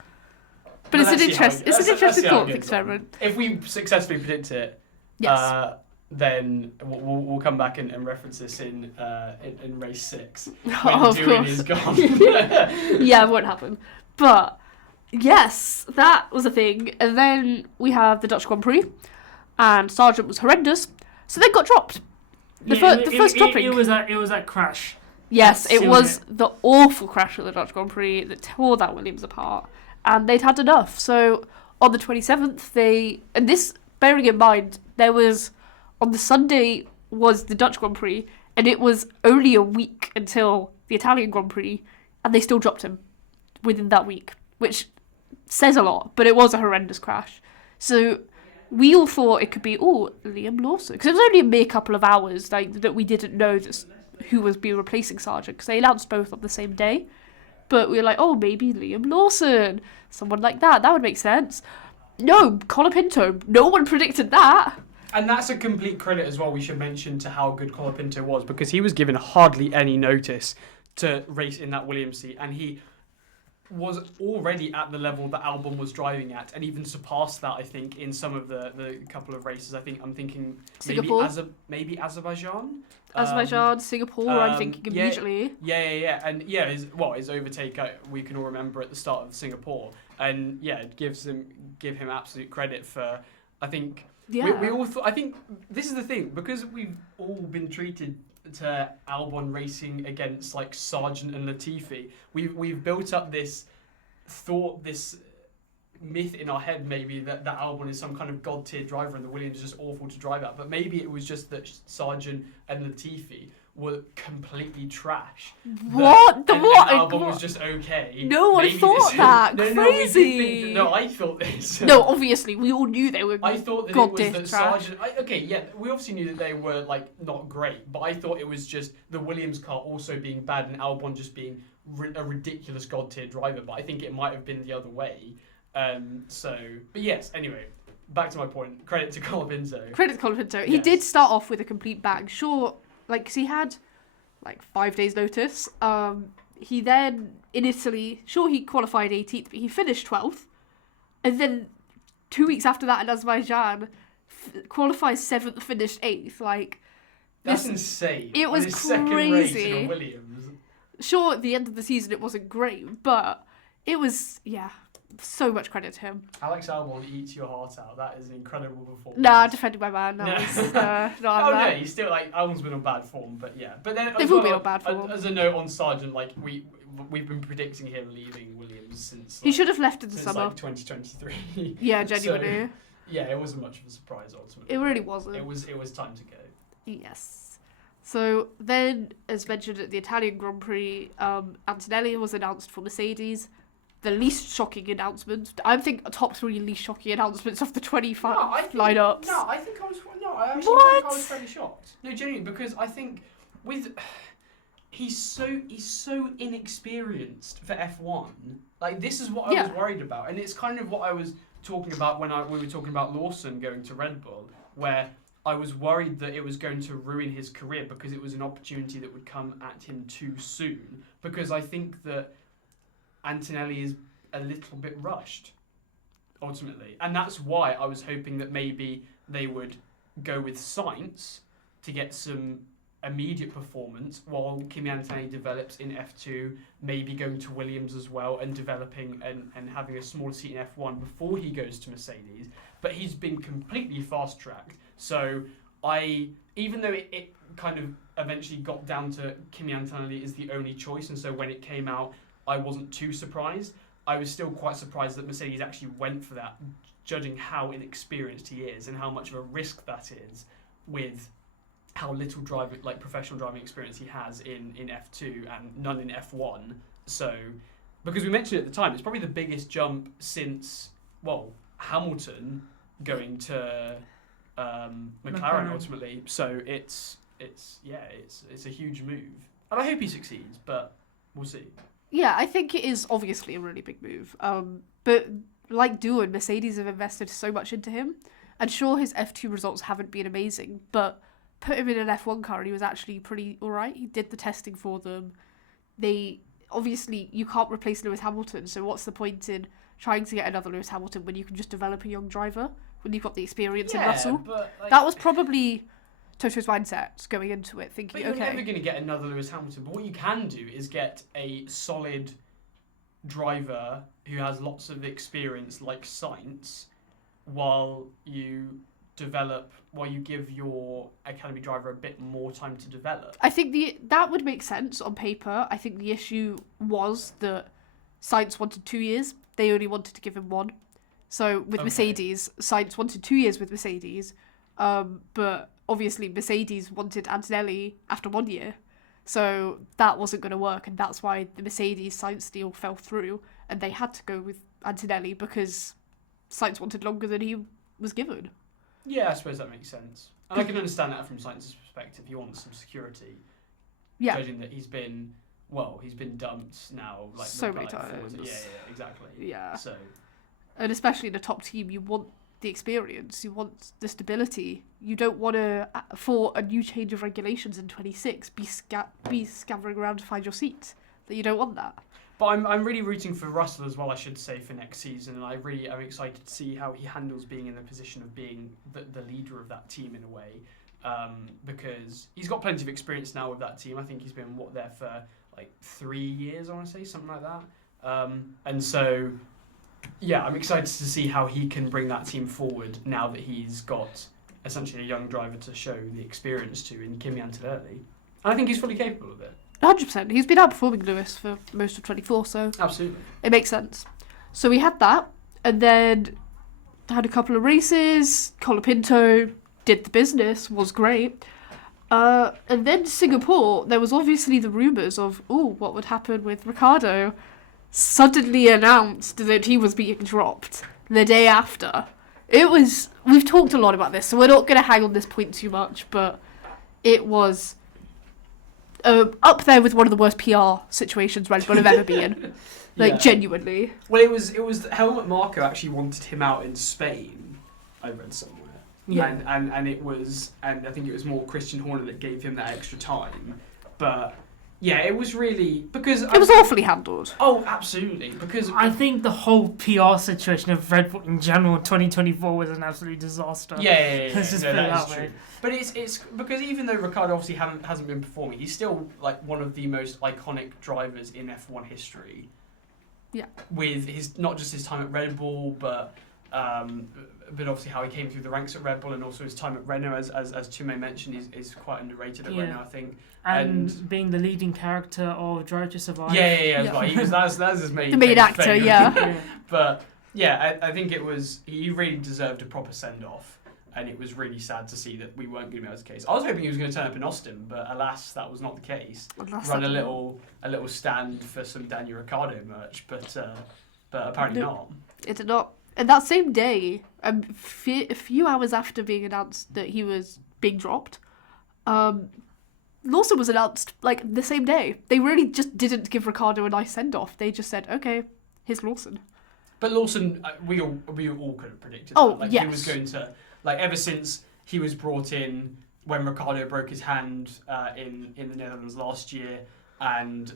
But it's an let's interesting see how it thought goes experiment. on. If we successfully predict it, Yes. then we'll come back and reference this in race 6 when Of Doohan course. is gone. Yeah, it won't happen. But yes, that was a thing. And then we have the Dutch Grand Prix, and Sargent was horrendous, so they got dropped. The first dropping. It was that crash. Yes, it Sealed was the awful crash at the Dutch Grand Prix that tore that Williams apart, and they'd had enough. So on the 27th, and this, bearing in mind, there was, on the Sunday was the Dutch Grand Prix, and it was only a week until the Italian Grand Prix, and they still dropped him within that week, which says a lot, but it was a horrendous crash. So we all thought it could be, Liam Lawson, because it was only a mere couple of hours that we didn't know who was being replacing Sargent, because they announced both on the same day. But we were like, maybe Liam Lawson, someone like that would make sense. No, Colin Pinto, no one predicted that. And that's a complete credit as well, we should mention, to how good Colin Pinto was, because he was given hardly any notice to race in that Williams seat, and he was already at the level that Albon was driving at, and even surpassed that, I think, in some of the couple of races. I'm thinking Singapore? maybe Azerbaijan? Singapore, I'm thinking immediately. Yeah. And his overtake, we can all remember at the start of Singapore. And yeah, give him absolute credit for, I think, we all thought, I think this is the thing, because we've all been treated to Albon racing against like Sargent and Latifi, we've built up this myth in our head maybe that Albon is some kind of god tier driver and the Williams is just awful to drive at, but maybe it was just that Sargent and Latifi were completely trash. What? And Albon was just okay. No one thought that. Crazy. No, I thought this. No, obviously we all knew they were. I thought that it was that Sargent. We obviously knew that they were like not great, but I thought it was just the Williams car also being bad and Albon just being a ridiculous god tier driver. But I think it might have been the other way. But yes. Anyway, back to my point. Credit to Colin Pinto. He did start off with a complete bang. Sure. Like, 'cause he had, 5 days' notice. He then, in Italy, he qualified 18th, but he finished 12th. And then 2 weeks after that in Azerbaijan, qualified 7th, finished 8th. That's insane. It was his crazy. Second race in a Williams. Sure, at the end of the season it wasn't great, but it was, so much credit to him. Alex Albon eats your heart out. That is an incredible performance. Nah, defending my man. That was no, he's still Albon's been on bad form, but yeah. But then they've all been on bad form. As a note on Sargent, we've been predicting him leaving Williams since he should have left in the summer. 2023. Yeah, genuinely. So, yeah, it wasn't much of a surprise ultimately. It really wasn't. It was time to go. Yes. So then, as mentioned at the Italian Grand Prix, Antonelli was announced for Mercedes. The least shocking announcement. I think top 3 least shocking announcements of the 25 lineups. No, I think I was fairly shocked. No, genuinely, because I think he's so inexperienced for F1. This is what I was worried about, and it's kind of what I was talking about when we were talking about Lawson going to Red Bull, where I was worried that it was going to ruin his career because it was an opportunity that would come at him too soon. Because I think that Antonelli is a little bit rushed, ultimately. And that's why I was hoping that maybe they would go with Sainz to get some immediate performance while Kimi Antonelli develops in F2, maybe going to Williams as well and developing and having a smaller seat in F1 before he goes to Mercedes. But he's been completely fast-tracked. So even though it kind of eventually got down to Kimi Antonelli is the only choice, and so when it came out, I wasn't too surprised. I was still quite surprised that Mercedes actually went for that, judging how inexperienced he is and how much of a risk that is with how little professional driving experience he has in F2 and none in F1. So, because we mentioned it at the time, it's probably the biggest jump since, Hamilton going to McLaren ultimately. So it's a huge move. And I hope he succeeds, but we'll see. Yeah, I think it is obviously a really big move. But like Doohan, Mercedes have invested so much into him. And sure, his F2 results haven't been amazing, but put him in an F1 car and he was actually pretty alright. He did the testing for them. Obviously, you can't replace Lewis Hamilton, so what's the point in trying to get another Lewis Hamilton when you can just develop a young driver, when you've got the experience in Russell? But, that was probably Toto's mindset going into it, thinking, but you're never going to get another Lewis Hamilton. But what you can do is get a solid driver who has lots of experience like Sainz, while you give your academy driver a bit more time to develop. I think that would make sense on paper. I think the issue was that Sainz wanted 2 years. They only wanted to give him 1. So with Mercedes, Sainz wanted 2 years with Mercedes, but obviously Mercedes wanted Antonelli after 1 year. So that wasn't going to work, and that's why the Mercedes-Sainz deal fell through, and they had to go with Antonelli because Sainz wanted longer than he was given. Yeah, I suppose that makes sense. And I can understand that from Sainz's perspective. He wants some security. Yeah. Judging that he's been dumped now. Like so many times. Yeah, exactly. Yeah. So. And especially in a top team, you want the experience, you want the stability. You don't want to, for a new change of regulations in 26, be scampering around to find your seat. That you don't want that. But I'm really rooting for Russell as well, I should say, for next season, and I'm excited to see how he handles being in the position of being the leader of that team in a way, because he's got plenty of experience now with that team. I think he's been there for like 3 years, I want to say, something like that. And so, yeah, I'm excited to see how he can bring that team forward now that he's got essentially a young driver to show the experience to in Kimi Antonelli. And I think he's fully capable of it. 100%. He's been outperforming Lewis for most of 24, so absolutely it makes sense. So we had that, and then had a couple of races. Colapinto did the business, was great. And then Singapore, there was obviously the rumours of, what would happen with Ricciardo. Suddenly announced that he was being dropped the day after. We've talked a lot about this, so we're not going to hang on this point too much, but it was up there with one of the worst PR situations Red Bull have ever been. Genuinely. Well, it was Helmut Marko actually wanted him out in Spain, I read somewhere. Yeah. And I think it was more Christian Horner that gave him that extra time. But yeah, it was really because it was awfully handled. Oh, absolutely. Because I think the whole PR situation of Red Bull in general in 2024 was an absolute disaster. Yeah. Let's just put it that way. True. But it's because even though Ricciardo obviously hasn't been performing, he's still like one of the most iconic drivers in F1 history. Yeah. With not just his time at Red Bull, but obviously how he came through the ranks at Red Bull, and also his time at Renault, as Chinmay mentioned, is quite underrated at Renault, I think. And being the leading character of Drive to Survive. Yeah. That's his main. The main actor, fame. yeah. But yeah, I think he really deserved a proper send off, and it was really sad to see that we weren't going to be able to case. I was hoping he was going to turn up in Austin, but alas, that was not the case. Run a little stand for some Daniel Ricciardo merch, but apparently not. It did not. And that same day, a few hours after being announced that he was being dropped, Lawson was announced like the same day. They really just didn't give Ricciardo a nice send off. They just said, "Okay, here's Lawson." But Lawson, we all could have predicted. Oh, that. yes. He was going to ever since he was brought in when Ricciardo broke his hand in the Netherlands last year, and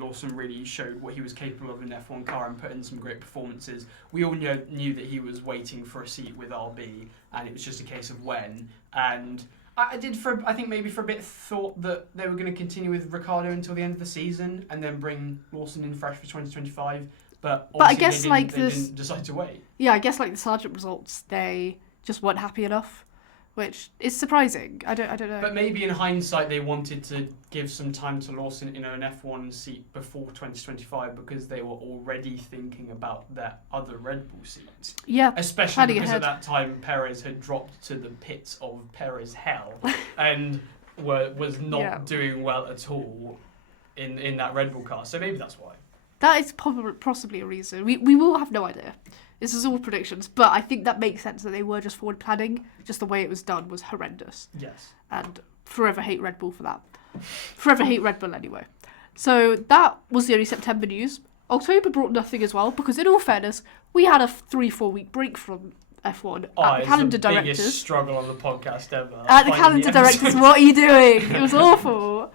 Lawson really showed what he was capable of in an F1 car and put in some great performances. We all knew that he was waiting for a seat with RB, and it was just a case of when. And I think maybe for a bit thought that they were going to continue with Ricciardo until the end of the season and then bring Lawson in fresh for 2025. But I guess they didn't decide to wait. Yeah, I guess like the Sargent results, they just weren't happy enough, which is surprising. I don't know. But maybe in hindsight they wanted to give some time to Lawson in an F1 seat before 2025 because they were already thinking about their other Red Bull seats. Yeah, especially because at that time Perez had dropped to the pits of Perez hell and was not doing well at all. in that Red Bull car. So maybe that's why. That is possibly a reason. We will have no idea. This is all predictions, but I think that makes sense that they were just forward planning. Just the way it was done was horrendous. Yes. And forever hate Red Bull for that. Forever hate Red Bull anyway. So that was the only September news. October brought nothing as well, because in all fairness, we had a 3-4 week break from F1 at the calendar it's the directors. biggest struggle on the podcast ever. At the calendar directors, what are you doing? It was awful.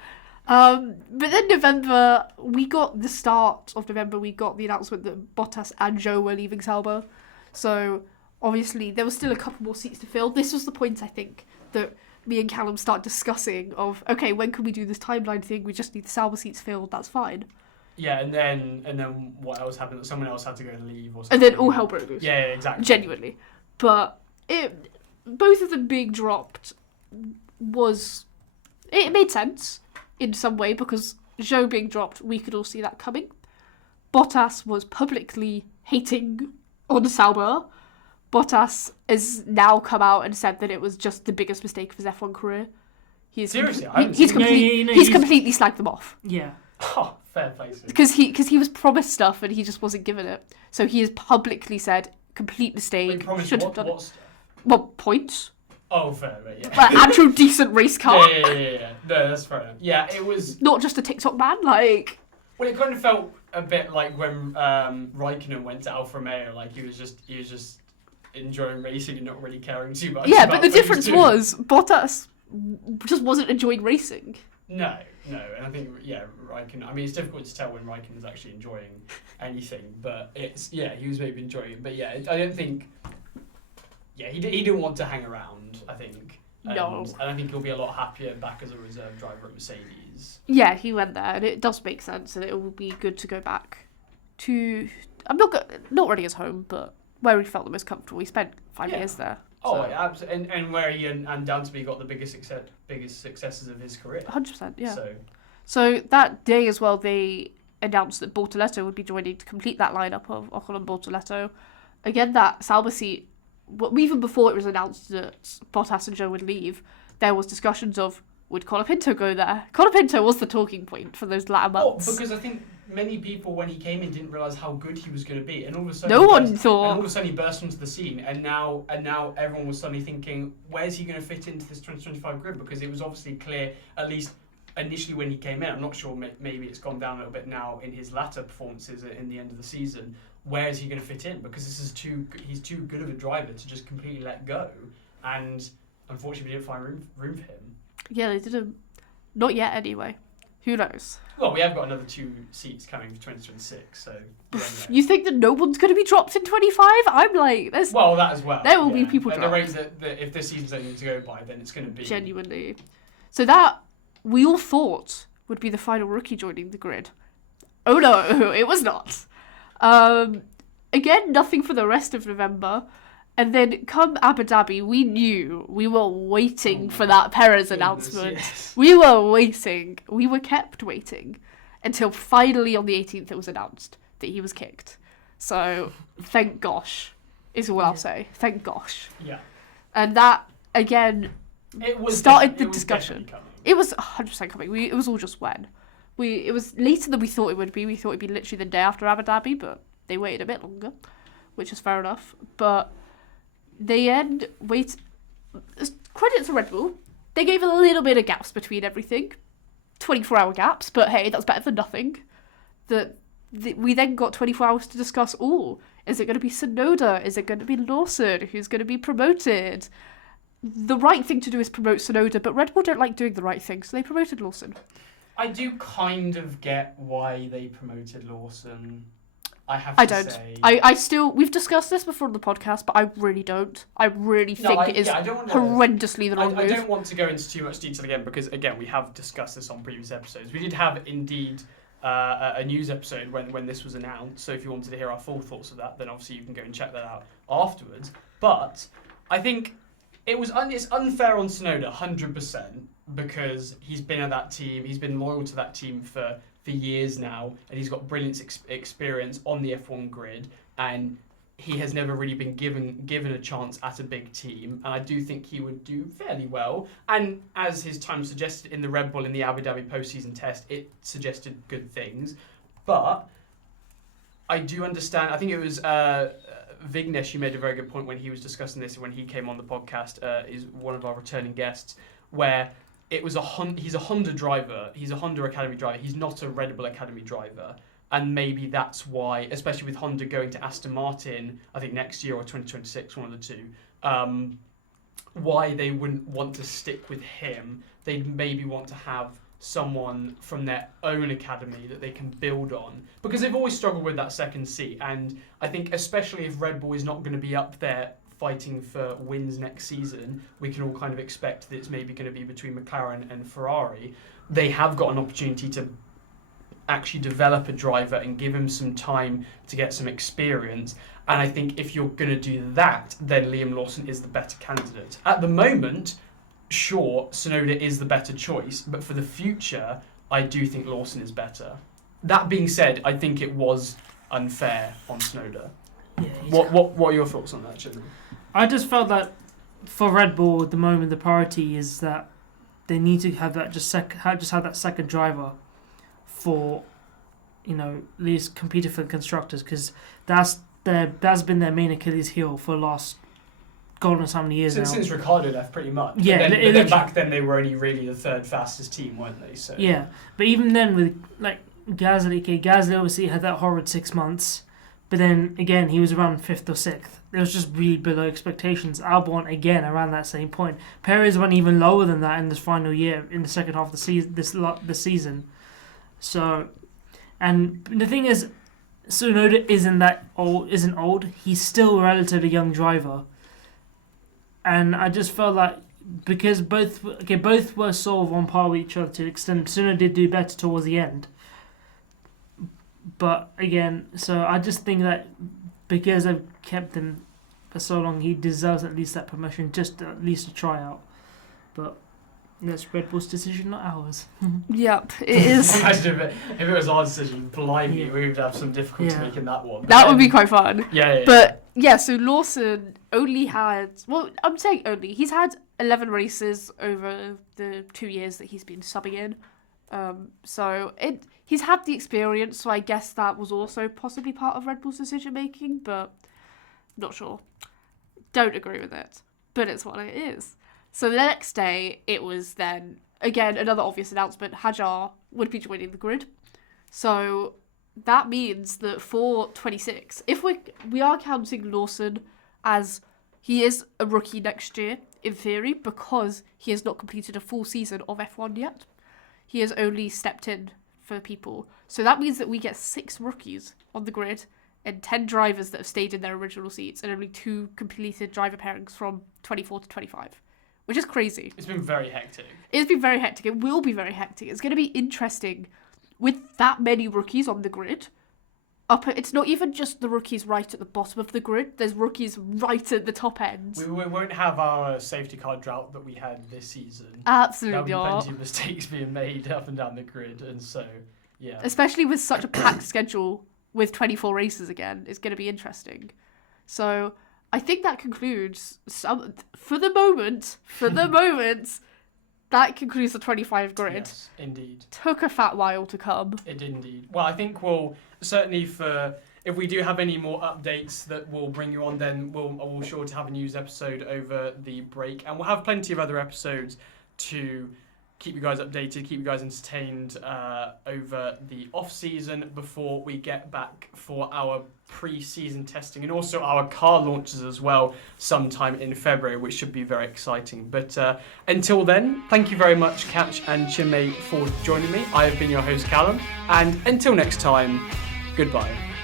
But then November, we got the start of November, we got the announcement that Bottas and Zhou were leaving Sauber. So obviously there was still a couple more seats to fill. This was the point, I think, that me and Callum start discussing of, okay, when can we do this timeline thing? We just need the Sauber seats filled, that's fine. Yeah, and then what else happened? Someone else had to go and leave or something. And then all hell broke loose. Yeah, exactly. Genuinely. But both of them being dropped it made sense in some way, because Zhou being dropped, we could all see that coming. Bottas was publicly hating on Sauber. Bottas has now come out and said that it was just the biggest mistake of his F1 career. Seriously? He's completely slagged them off. Yeah. Oh, fair play. Because he was promised stuff and he just wasn't given it. So he has publicly said, complete mistake, should have done it. Stuff? Well, points. Oh, fair, right, yeah. Like, actual decent race car. Yeah. No, that's fair enough. Yeah, it was... Not just a TikTok man, like... Well, it kind of felt a bit like when Raikkonen went to Alfa Romeo, like he was just enjoying racing and not really caring too much. Yeah, but the difference was Bottas just wasn't enjoying racing. No, and I think Raikkonen. I mean, it's difficult to tell when Raikkonen is actually enjoying anything, but he was maybe enjoying it. But I don't think. Yeah, he didn't want to hang around, I think. No. And I think he'll be a lot happier back as a reserve driver at Mercedes. Yeah, he went there, and it does make sense, and it will be good to go back to... I'm not really his home, but where he felt the most comfortable. He spent 5 years there. Oh, so. Absolutely. And where he and Danby got the biggest successes of his career. 100%, yeah. So that day as well, they announced that Bortoleto would be joining to complete that lineup of Ocon and Bortoleto. Again, that Sauber seat... even before it was announced that Bottas and Zhou would leave, there was discussions of, would Colapinto go there? Colapinto was the talking point for those latter months. Because I think many people, when he came in, didn't realise how good he was going to be. And all of a sudden... No one thought... And all of a sudden he burst onto the scene, and now everyone was suddenly thinking, where's he going to fit into this 2025 grid? Because it was obviously clear, at least initially when he came in, I'm not sure, maybe it's gone down a little bit now in his latter performances in the end of the season, where is he going to fit in? Because he's too good of a driver to just completely let go. And unfortunately, we didn't find room for him. Yeah, they didn't. Not yet, anyway. Who knows? Well, we have got another 2 seats coming for 2026, so... You think that no one's going to be dropped in 25? I'm like... Well, that as well. There will be people dropped. At the rate that if this season's only to go by, then it's going to be... Genuinely. So that, we all thought, would be the final rookie joining the grid. Oh no, it was not. Again, nothing for the rest of November. And then come Abu Dhabi, we were waiting for that Perez announcement. Yes. We were waiting. We were kept waiting until finally on the 18th it was announced that he was kicked. So, thank gosh, is all I'll say. Thank gosh. Yeah. And that, again, started the discussion. It was 100% coming. It was all just when. It was later than we thought it would be. We thought it'd be literally the day after Abu Dhabi, but they waited a bit longer, which is fair enough. But they credit to Red Bull. They gave a little bit of gaps between everything, 24-hour gaps. But hey, that's better than nothing. We then got 24 hours to discuss. Is it going to be Tsunoda? Is it going to be Lawson? Who's going to be promoted? The right thing to do is promote Tsunoda, but Red Bull don't like doing the right thing, so they promoted Lawson. I do kind of get why they promoted Lawson. I don't. I still... We've discussed this before on the podcast, but I really don't. I really think it is horrendously the wrong move. I don't want to go into too much detail again, because, again, we have discussed this on previous episodes. We did have, indeed, a news episode when this was announced, so if you wanted to hear our full thoughts of that, then obviously you can go and check that out afterwards. But I think it's unfair on Tsunoda, 100%, because he's been at that team, he's been loyal to that team for years now, and he's got brilliant experience on the F1 grid, and he has never really been given a chance at a big team, and I do think he would do fairly well. And as his time suggested in the Red Bull in the Abu Dhabi postseason test, it suggested good things. But I do understand. I think it was Vignesh who made a very good point when he was discussing this when he came on the podcast. Is one of our returning guests, where it was he's a Honda driver. He's a Honda Academy driver. He's not a Red Bull Academy driver. And maybe that's why, especially with Honda going to Aston Martin, I think next year or 2026, one of the two, why they wouldn't want to stick with him. They'd maybe want to have someone from their own academy that they can build on. Because they've always struggled with that second seat. And I think especially if Red Bull is not going to be up there fighting for wins next season, we can all kind of expect that it's maybe going to be between McLaren and Ferrari. They have got an opportunity to actually develop a driver and give him some time to get some experience. And I think if you're going to do that, then Liam Lawson is the better candidate. At the moment, sure, Tsunoda is the better choice, but for the future, I do think Lawson is better. That being said, I think it was unfair on Tsunoda. Yeah, what are your thoughts on that, Chinmay? I just felt that for Red Bull at the moment, the priority is that they need to have that have that second driver for, at least competing for the constructors, because that's been their main Achilles heel for the last God knows how many years since Ricciardo left, pretty much. Yeah, but then back then they were only really the third fastest team, weren't they? So yeah, but even then with Gasly obviously had that horrid 6 months, but then again he was around 5th or 6th. It was just really below expectations. Albon again around that same point. Perez went even lower than that in this final year, in the second half of the season. This season. So, and the thing is, Tsunoda isn't old. He's still a relatively young driver, and I just felt like because both were sort of on par with each other to an extent. Tsunoda did do better towards the end, but again, so I just think that because I've kept him for so long, he deserves at least that promotion, just at least a tryout. But that's Red Bull's decision, not ours. Yep, it is. Imagine if it was our decision, blimey, we would have some difficulty making that one. That would be quite fun. Yeah. But yeah, so Lawson only had, well, I'm saying only, he's had 11 races over the 2 years that he's been subbing in. He's had the experience, so I guess that was also possibly part of Red Bull's decision making, but not sure. Don't agree with it, but it's what it is. So the next day, it was then, again, another obvious announcement, Hadjar would be joining the grid. So that means that for 26, if we are counting Lawson as he is a rookie next year, in theory, because he has not completed a full season of F1 yet. He has only stepped in for people. So that means that we get 6 rookies on the grid and 10 drivers that have stayed in their original seats and only 2 completed driver pairings from 24 to 25. Which is crazy. It's been very hectic. It's been very hectic. It will be very hectic. It's going to be interesting with that many rookies on the grid. It's not even just the rookies right at the bottom of the grid. There's rookies right at the top end. We won't have our safety car drought that we had this season. Absolutely There'll be not. plenty of mistakes being made up and down the grid, and so, yeah. Especially with such a packed schedule with 24 races again. It's going to be interesting. So I think that concludes for the moment, that concludes the 25 grid. Yes, indeed. Took a fat while to come. It did indeed. Well, I think we'll certainly if we do have any more updates that we'll bring you on, then we'll sure to have a news episode over the break, and we'll have plenty of other episodes to keep you guys updated, keep you guys entertained over the off-season before we get back for our pre-season testing and also our car launches as well sometime in February, which should be very exciting. But until then, thank you very much, Katch and Chinmay, for joining me. I have been your host, Callum, and until next time, goodbye.